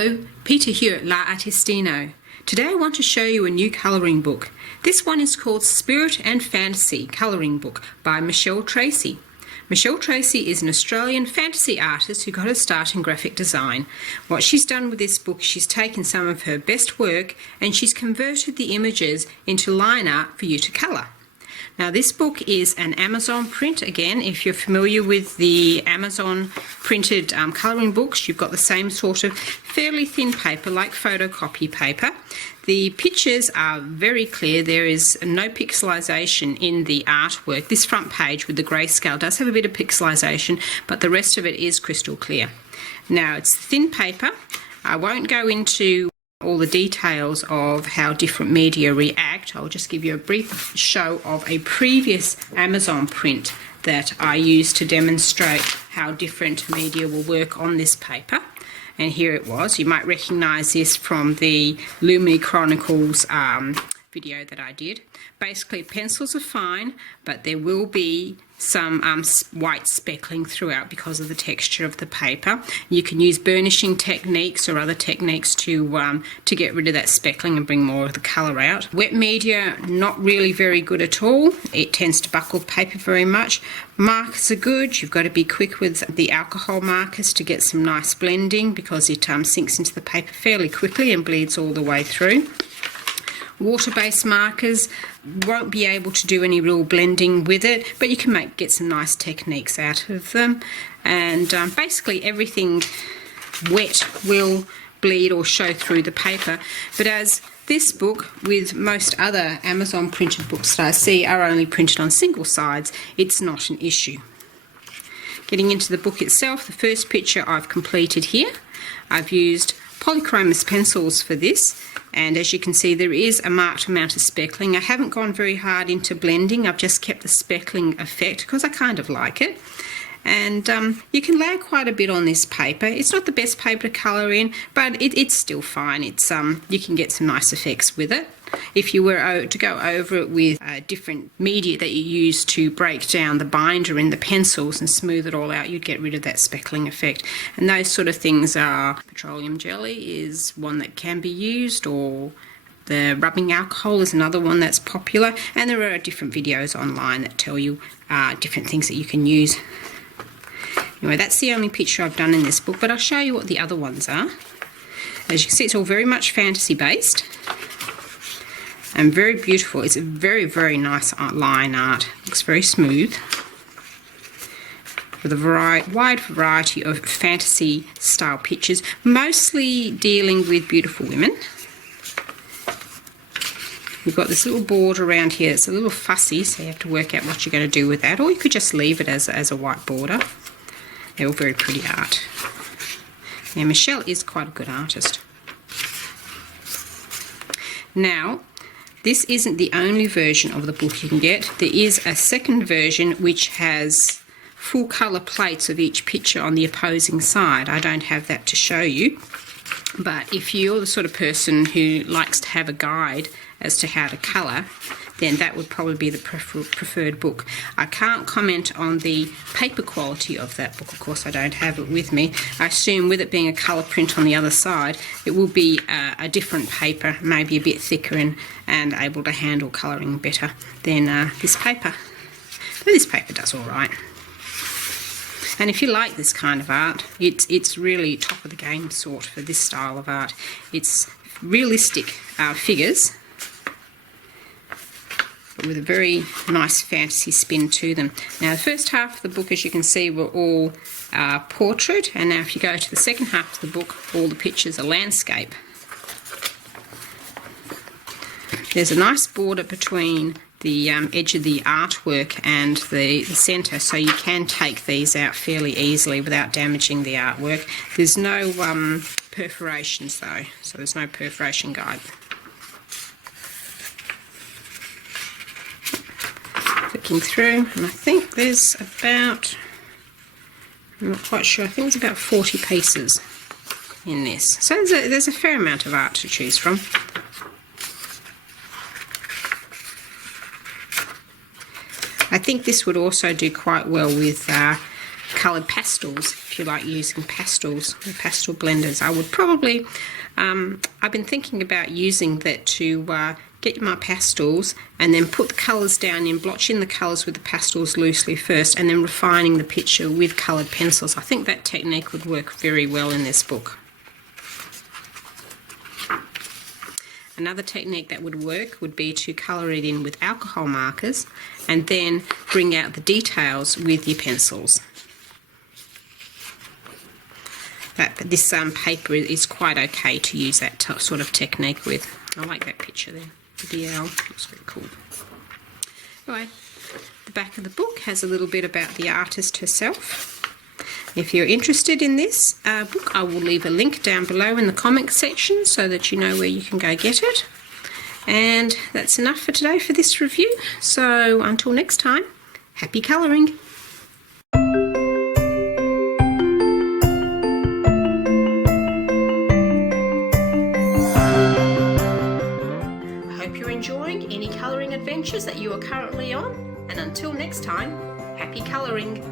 Hello, Peta here at La-Artistino. Today I want to show you a new colouring book. This one is called Spirit and Fantasy Colouring Book by Michelle Tracey. Michelle Tracey is an Australian fantasy artist who got her start in graphic design. What she's done with this book, she's taken some of her best work and she's converted the images into line art for you to colour. Now this book is an Amazon print. Again, if you're familiar with the Amazon printed colouring books, you've got the same sort of fairly thin paper like photocopy paper. The pictures are very clear. There is no pixelisation in the artwork. This front page with the Greyscale does have a bit of pixelisation, but the rest of it is crystal clear. Now it's thin paper. I won't go into all the details of how different media react. I'll just give you a brief show of a previous Amazon print that I used to demonstrate how different media will work on this paper. And here it was. You might recognise this from the Lumini Chronicles video that I did. Basically, pencils are fine, but there will be some white speckling throughout because of the texture of the paper. You can use burnishing techniques or other techniques to get rid of that speckling and bring more of the colour out. Wet media, not really very good at all. It tends to buckle the paper very much. Markers are good. You've got to be quick with the alcohol markers to get some nice blending because it sinks into the paper fairly quickly and bleeds all the way through. Water-based markers won't be able to do any real blending with it, but you can get some nice techniques out of them. And basically everything wet will bleed or show through the paper. But as this book, with most other Amazon printed books that I see, are only printed on single sides, it's not an issue. Getting into the book itself, the first picture I've completed here. I've used polychromos pencils for this, and as you can see there is a marked amount of speckling. I haven't gone very hard into blending, I've just kept the speckling effect because I kind of like it. And you can layer quite a bit on this paper. It's not the best paper to colour in, but it's still fine. It's you can get some nice effects with it. If you were to go over it with different media that you use to break down the binder in the pencils and smooth it all out, you'd get rid of that speckling effect. And those sort of things are petroleum jelly is one that can be used, or the rubbing alcohol is another one that's popular. And there are different videos online that tell you different things that you can use. Anyway, that's the only picture I've done in this book, but I'll show you what the other ones are. As you can see, it's all very much fantasy based and very beautiful. It's a very, very nice line art. Looks very smooth with a wide variety of fantasy style pictures, mostly dealing with beautiful women. We've got this little border around here. It's a little fussy, so you have to work out what you're going to do with that, or you could just leave it as a white border. They're all very pretty art. Now, Michelle is quite a good artist. Now, this isn't the only version of the book you can get. There is a second version which has full colour plates of each picture on the opposing side. I don't have that to show you, but if you're the sort of person who likes to have a guide as to how to colour, then that would probably be the preferred book. I can't comment on the paper quality of that book. Of course, I don't have it with me. I assume with it being a colour print on the other side, it will be a different paper, maybe a bit thicker and able to handle colouring better than this paper. But this paper does all right. And if you like this kind of art, it's really top of the game sort for this style of art. It's realistic figures, with a very nice fantasy spin to them. Now the first half of the book, as you can see, were all portrait, and now if you go to the second half of the book, all the pictures are landscape. There's a nice border between the edge of the artwork and the centre, so you can take these out fairly easily without damaging the artwork. There's no perforations though, so there's no perforation guide. Looking through, and I think there's about, I'm not quite sure, I think there's about 40 pieces in this. So there's a fair amount of art to choose from. I think this would also do quite well with coloured pastels, if you like using pastels or pastel blenders. I would probably, I've been thinking about using that to get my pastels and then put the colours down in, blotch in the colours with the pastels loosely first, and then refining the picture with coloured pencils. I think that technique would work very well in this book. Another technique that would work would be to colour it in with alcohol markers and then bring out the details with your pencils. But this paper is quite okay to use that sort of technique with. I like that picture there. The owl, looks very cool. Anyway, the back of the book has a little bit about the artist herself. If you're interested in this book, I will leave a link down below in the comment section so that you know where you can go get it. And that's enough for today for this review. So until next time, happy colouring! Enjoying any colouring adventures that you are currently on, and until next time, happy colouring!